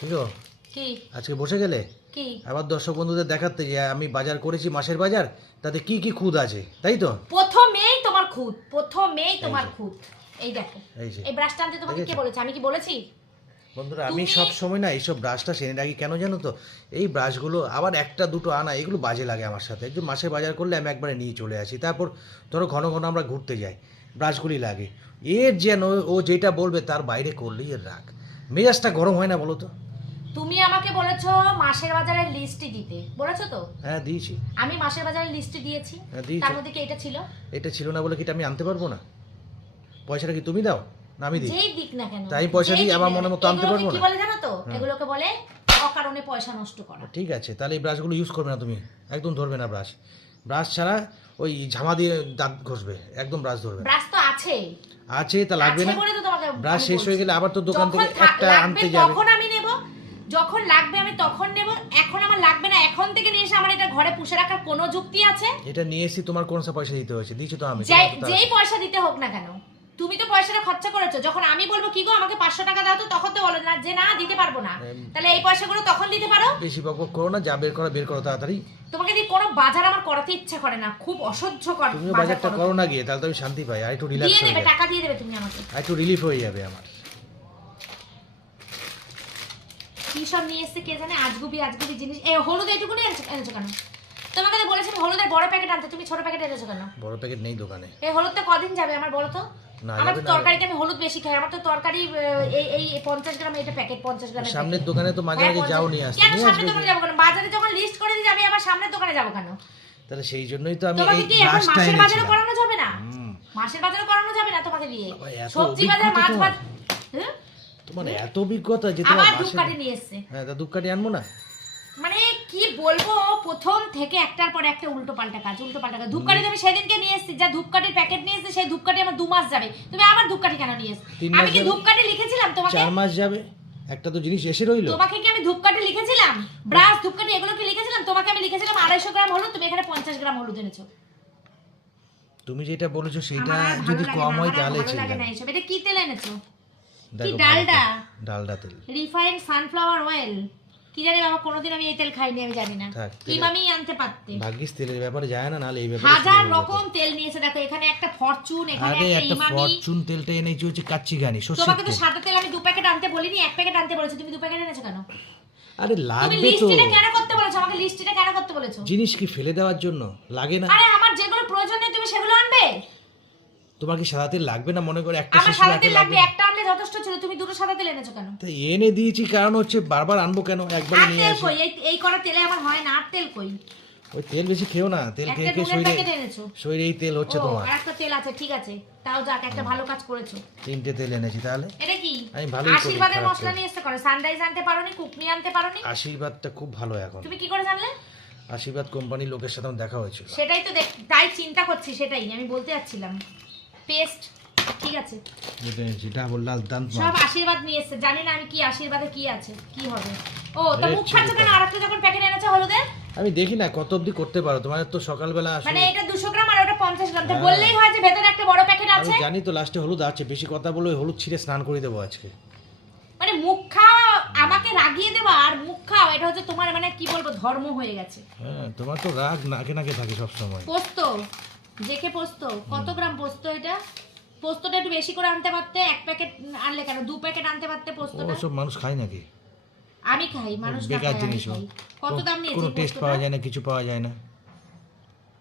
ঠিক কি? আজকে বসে গেলে? কি? আবার দর্শক বন্ধুদের দেখাতে যে আমি বাজার করেছি মাসের বাজার তাতে কি কি খুদ আছে তাই তো? প্রথমেই তোমার খুঁত প্রথমেই তোমার। খুঁত এই দেখো। এই যে। এই ব্রাশটা আনতে তোমাকে কে বলেছে? আমি কি বলেছি? বন্ধুরা আমি সব সময় না এইসব ব্রাশটা সেনে রাখি। কেন জানো তো? এই ব্রাশগুলো আবার একটা দুটো আনা এগুলো বাজে লাগে আমার সাথে। একটু মাসে বাজার করলে আমি একবারে নিয়ে চলে আসি। তারপর ধরো ঘন ঘন আমরা ঘুরতে যাই। ব্রাশগুলি লাগে। এর যেন ও যেটা বলবে তার বাইরে করলেই এর রাগ। মেজাজটা গরম হয় না বলো তো? তুমি আমাকে বলেছ মাসের বাজারের লিস্টই দিতে বলেছ তো? হ্যাঁ দিয়েছি। আমি মাসের বাজারের লিস্টে দিয়েছি। হ্যাঁ, দিয়েছ। তার মধ্যে কি এটা ছিল? এটা ছিল না বলে কি এটা আমি আনতে পারব না? পয়সাটা কি তুমি দাও? না আমি দিই। যেই দিক না কেন তাই আমি পয়সা যেই দিই, দিক আমার না মনের কেন। মতো আনতে এগুলোকে পারব কি না? বলে জানো তো? এগুলোকে বলে অকারণে পয়সা নষ্ট করা। ঠিক আছে তাহলে এই ব্রাশগুলো ইউজ করবে না তুমি। একদম ধরবে না ব্রাশ ব্রাশ ছাড়া ওই ঝামা দিয়ে দাঁত ঘষবে। একদম ব্রাশ ধরবে না। ব্রাশ তো আছে আছে তা লাগবে আছে না। বলে তো তোমাকে ব্রাশ শেষ হয়ে গেলে আবার তো দোকান থেকে একটা আনতে যাবে। তখন আমি যখন লাগবে আমি তখন নেব এখন আমার লাগবে না এখন থেকে নিয়ে এসে আমার এটা ঘরে পুষে রাখার কোনো যুক্তি আছে? এটা নিয়ে এসে তোমার কোন পয়সা দিতে হয়েছে? দিয়েছ তো আমি যেই- তোমার তো যেই পয়সা দিতে হোক না কেন তুমি তো পয়সাটা খরচা করেছ। যখন আমি বলব কি গো আমাকে পাঁচশো টাকা দাও তো তখন তো বলো না যে না দিতে পারব না। এম, তাহলে এই পয়সাগুলো তখন দিতে পারো? বেশি বক করো না যা বের করা বের করো তাড়াতাড়ি। তোমাকে দিয়ে কোনো বাজার আমার করাতে ইচ্ছা করে না খুব অসহ্যকর তুমিও বাজার বাজারটা করো। করো না গিয়ে তাহলে তো আমি শান্তি পাই আর একটু রিল্যাক্স দিয়ে হয়ে দেবে যাবে। টাকা দিয়ে দেবে তুমি আমাকে। আর একটু রিলিফ হয়ে যাবে আমার। কি সব নিয়ে এসছে কে জানে আজগুবি আজগুবি জিনিস। এই হলুদ এইটুকুনি এনেছো এনেছো কেন? তোমাকে তো বলেছিলাম হলুদের বড় প্যাকেট আনতে তুমি ছোট প্যাকেট এনেছো কেন? বড় প্যাকেট নেই দোকানে। এই হলুদটা কদিন যাবে আমার বলো তো? আমার তো তরকারিতে আমি হলুদ বেশি খাই আমার তো তরকারি এই এই পঞ্চাশ গ্রাম এটা প্যাকেট পঞ্চাশ গ্রামের সামনের দোকানে তো মাঝে হ্যাঁ, মাঝে যাও নিয়ে আসতে কেন সামনের দোকানে যাব কেন? বাজারে যখন লিস্ট করে আবার সামনের দোকানে যাব কেন? তাহলে সেই জন্যই তো আমি এই বাজারে করানো যাবে না? হুম, মাসের বাজারে করানো যাবে না তোমাকে দিয়ে? সবজি বাজার মাছ? বাজার হ্যাঁ? তোমার এত অভিজ্ঞতা যে তোমার মাসে ধূপকাঠি নিয়ে এসছে। হ্যাঁ তা ধূপকাঠি আনব না? মানে কি বলব প্রথম থেকে একটার পর একটা উল্টো পাল্টা কাজ উল্টো পাল্টা কাজ। ধূপকাঠি তুমি সেদিনকে নিয়ে এসেছি যা ধূপকাঠির প্যাকেট নিয়ে এসেছি সেই ধূপকাঠি আমার দু মাস যাবে। তুমি আবার ধূপকাঠি কেন নিয়ে এসেছ? তিন আমি কি যাবে? ধূপকাঠি লিখেছিলাম তোমাকে? চার মাস যাবে। একটা তো জিনিস এসে রইল। তোমাকে কি আমি ধূপকাঠি লিখেছিলাম? ব্রাশ ধূপকাঠি এগুলো কি লিখেছিলাম? তোমাকে আমি লিখেছিলাম আড়াইশো গ্রাম হলুদ তুমি এখানে পঞ্চাশ গ্রাম হলুদ এনেছো। তুমি যেটা বলেছ সেটা আমার আর ভালো যদি লাগে কম হয় আমার আর তাহলে ভালো ঠিক লাগে আছে। না এইসব। এটা কি তেল এনেছো? ডালডা? ডালডা তেল। Refined sunflower oil. কি জানি বাবা কোনোদিন আমি এই তেল খাইনি আমি জানি না। আনতে পারতে? ভাগ্যিস তেলের ব্যাপারে যায় না নাহলে এই ব্যাপারে হাজার। রকম তেল নিয়েছে দেখো এখানে একটা ফরচুন এখানে একটা ইমামি ফরচুন তেলটা এনেছি হচ্ছে কাচ্চি গানি তোমাকে তো সাদা তেল আমি দু প্যাকেট আনতে বলিনি এক প্যাকেট আনতে বলেছি তুমি দু প্যাকেট এনেছো কেন? আরে লাগবে তো। লিস্টিটা কেন করতে বলেছ? আমাকে লিস্টিটা কেন করতে বলেছ? জিনিস কি ফেলে দেওয়ার জন্য? লাগে না। আরে আমার যেগুলো প্রয়োজন নেই তুমি সেগুলো আনবে? তোমার কি সাদা তেল লাগবে না মনে করে? একটা সাদা তেল লাগবে। একটা যথেষ্ট ছিল তুমি দুটো সাদা তেল এনেছো কেন? তাই এনে দিয়েছি কারণ হচ্ছে বারবার আনব কেন? একবারে আর নিয়ে তেল আসি। কই? এই এই করা তেলে আমার হয় না আর তেল কই? ওই তেল বেশি খেও না তেল খেয়ে একটা খেয়ে শরীরে প্যাকেট এনেছো? শরীরে এই তেল হচ্ছে ও তোমার। আর একটা তেল আছে ঠিক আছে। তাও যাক একটা ভালো কাজ করেছ। তিনটে তেল এনেছি তাহলে। এটা কি? আমি ভালোই করি, আশীর্বাদের খারাপ মশলা করি। নিয়ে এসে করে সানরাইজ আনতে পারোনি কুকনি আনতে পারোনি? আশীর্বাদটা খুব ভালো এখন। তুমি কি করে জানলে? আশীর্বাদ কোম্পানির লোকের সাথে আমার দেখা হয়েছিল। সেটাই তো দেখ তাই চিন্তা করছি সেটাই আমি বলতে যাচ্ছিলাম। পেস্ট ঠিক আছে। যেটা এনেছি ডাবল সব আশীর্বাদ নিয়ে এসছে। জানি না আমি কি আশীর্বাদে কি আছে কি হবে। ও তো মুখ খাচ্ছ কেন? powder। যখন প্যাকেট এনেছো হলুদের? আমি দেখি না কত অবধি করতে পারো? তোমার তো সকালবেলা আসলে মানে এটা দুশো গ্রাম আর ওটা পঞ্চাশ গ্রাম। তো হ্যাঁ। বললেই হয় যে ভেতরে একটা বড় প্যাকেট আমি জানি তো লাস্টে হলুদ আছে বেশি কথা বলে হলুদ ছিঁড়ে স্নান করে দেবো আজকে। মানে মুখ খাওয়া আমাকে রাগিয়ে দেওয়া আর মুখ খাওয়া এটা হচ্ছে তোমার মানে কি বলব ধর্ম হয়ে গেছে। হ্যাঁ তোমার তো রাগ নাকে নাকে থাকে সব সময় পোস্ত জেকে পোস্ত কত গ্রাম পোস্ত এটা? পোস্তটা একটু বেশি করে আনতে পারতে এক প্যাকেট আনলে কেন? দু প্যাকেট আনতে পারতে পোস্তটা? সব মানুষ খায় নাকি? আমি খাই মানুষ বেকার জিনিস কত দাম নিয়েছে কোনো টেস্ট পাওয়া যায় না কিছু পাওয়া যায় না।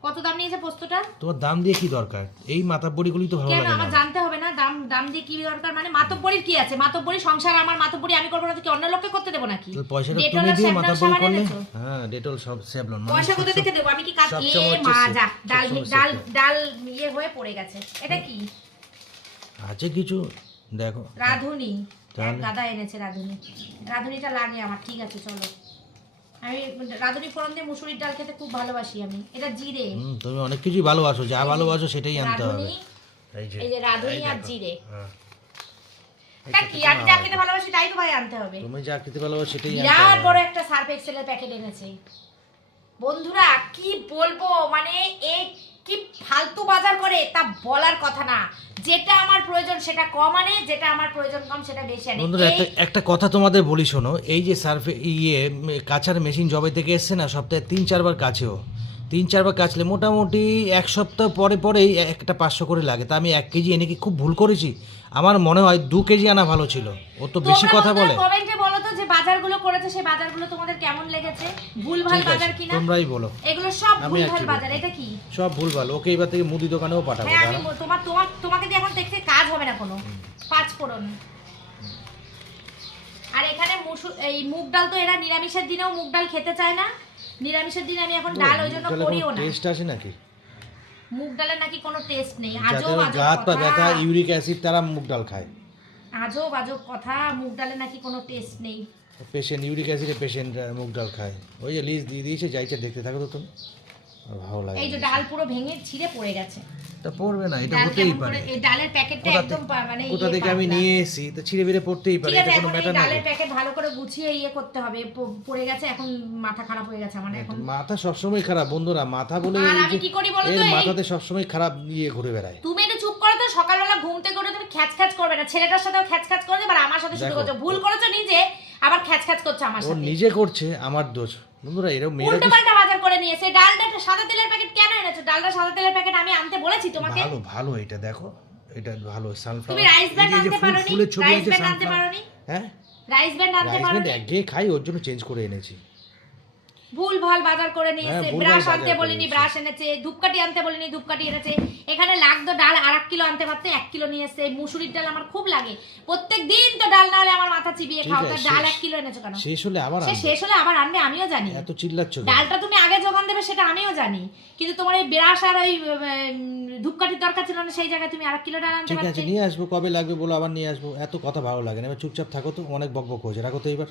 কত দাম নিয়েছে পোস্তটা? তোমার দাম দিয়ে কি দরকার? এই মাথা বড়িগুলি তো ভালো কেন? লাগে আমার জানতে হবে না দাম দাম দিয়ে কি দরকার? মানে মাতব্বরির কি আছে? মাতব্বরি সংসার আমার মাতব্বরি আমি করব না তো কি অন্য লোককে করতে দেবো নাকি? পয়সাটা তুমি দিয়ে সাবান করলে? হ্যাঁ ডেটল সব স্যাভলন মানে পয়সা কোথা থেকে দেবো? আমি কি কাজ এ মা যা ডাল ডাল ডাল ইয়ে হয়ে পড়ে গেছে। এটা কি? আছে কিছু? দেখো। রাধুনি? এক গাদা এনেছে রাধুনি। রাধুনিটা লাগে আমার ঠিক আছে চলো। আমি রাধুনি ফোড়ন দিয়ে মুসুরির ডাল খেতে খুব ভালোবাসি আমি। এটা জিরে। তুমি অনেক কিছুই ভালোবাসো যা ভালোবাসো সেটাই আনতে হবে। এই যে রাধুনি আর জিরে। হ্যাঁ। কি আমি যা খেতে ভালোবাসি তাই তো ভাই আনতে হবে। তুমি যা খেতে ভালোবাসো সেটাই আনতে বিরাট বড় একটা সার্ফ এক্সেলের প্যাকেট এনেছে। বন্ধুরা কি বলব? মানে এ কি ফালতু বাজার করে তা বলার কথা না। যেটা আমার প্রয়োজন সেটা কম আনে যেটা আমার প্রয়োজন কম সেটা বেশি আনে। বন্ধুরা একটা একটা কথা তোমাদের বলি শোনো এই যে সার্ভে ইয়ে কাছার কাচার মেশিন জবে থেকে এসছে না সপ্তাহে তিন চারবার কাছেও। তিন চারবার কাচলে মোটামুটি এক সপ্তাহ পরে পরেই একটা পাঁচশো করে লাগে। তা আমি এক কেজি এনে কি খুব ভুল করেছি? আমার মনে হয় দু কেজি আনা ভালো ছিল। ও তো বেশি কথা বলে। কমেন্টে বলো তো যে বাজারগুলো করেছে সেই বাজারগুলো তোমাদের কেমন লেগেছে? ভুলভাল বাজার আছে কিনা? তোমরাই বলো। এগুলো সব ভুলভাল বাজার এটা কি? সব ভুলভাল। ওকে এবার থেকে মুদি দোকানেও পাঠাবো হ্যাঁ আমি তোমার তোমার তোমাকে দিয়ে এখন দেখতে কাজ হবে না কোনো। পাঁচ ফোড়ন। আর এখানে মুসুর এই মুগ ডাল তো এরা নিরামিষের দিনেও মুগ ডাল খেতে চায় না। নিরামিষের দিনে আমি এখন ডাল ওই জন্য করিও না। টেস্ট নাকি? মুগ ডালের নাকি কোনো টেস্ট নেই। আজব আজব গাত ব্যথা ইউরিক অ্যাসিড তারা মুগ ডাল খায়। আজব আজব কথা মুগ ডালে নাকি কোনো টেস্ট নেই। পেশেন্ট ইউরিক অ্যাসিডে পেশেন্ট মুগ ডাল খায়। ওই যে লিস্ট দিয়ে দিয়েছে যাইছে দেখতে থাকো তো তুমি। ভালো লাগে এই যে ডাল পুরো ভেঙে ছিঁড়ে পড়ে গেছে। তা পড়বে না এটা হতেই পারে। এই ডালের প্যাকেটটা একদম মানে কোথা ইয়ে থেকে আমি নিয়ে এসেছি? তো ছিঁড়ে বেড়ে পড়তেই পারে এটা কোনো ম্যাটার না ডালের প্যাকেট ভালো করে গুছিয়ে ইয়ে করতে হবে। পড়ে গেছে এখন মাথা খারাপ হয়ে গেছে আমার এখন। মাথা সবসময় খারাপ বন্ধুরা মাথা বলে আর আমি কি করি বলো তো এই- মাথাতে সবসময় খারাপ ইয়ে ঘুরে বেড়ায়। তুমি একটু চুপ করো তো সকালবেলা ঘুম থেকে উঠে তুমি খ্যাচ খ্যাচ করবে না। ছেলেটার সাথেও খ্যাচ খ্যাচ করবে আর আমার সাথে শুধু করছ। ভুল করেছ নিজে আবার খ্যাচ খ্যাচ করছ আমার ও সাথে। নিজে করছে আমার দোষ। বন্ধুরা এরকম মেয়েরা উল্টো পাল্টা বাজার করে নিয়েছে ডালটা সাদা তেলের প্যাকেট কেন এনেছো? ডালটা সাদা তেলের প্যাকেট আমি আনতে বলেছি তোমাকে। ভালো ভালো এটা দেখো এটা ভালো তুমি রাইস ব্যান্ড আনতে পারোনি? রাইস ব্যান্ড আনতে সানফ্লাওয়ার পারোনি? হ্যাঁ? রাইস ব্যান্ড আনতে পারোনি? একঘেয়ে খাই ওর জন্য চেঞ্জ করে এনেছি। ভুল ভালো বাজার করে নিয়েছে হ্যাঁ, ব্রাশ আনতে বলিনি ব্রাশ এনেছে ধূপকাঠি আনতে বলিনি ধূপকাঠি এনেছে। এখানে লাগতো ডাল আর এক কিলো আনতে পারতে এক কিলো নিয়ে এসছে। মুসুরির ডাল আমার খুব লাগে। প্রত্যেক দিন তো ডাল না হলে আমার মাথা চিবিয়ে ঠিক খাও তা ডাল এক কিলো এনেছো কেন? শেষ হলে আবার শেষ হলে আবার আনবে আমিও জানি। এত চিল্লাচ্ছ ডালটা তুমি আগে যোগান দেবে সেটা আমিও জানি। কিন্তু তোমার এই ব্রাশ আর ওই ধূপকাঠির দরকার ছিল না সেই জায়গায় তুমি আর কিলো ডাল আনতে ঠিক আছে পারতে। নিয়ে আসব কবে লাগবে বলো আবার নিয়ে আসব। এত কথা ভালো লাগে না। এবার চুপচাপ থাকো তো অনেক বক বক হয়েছে। রাখো তো এবার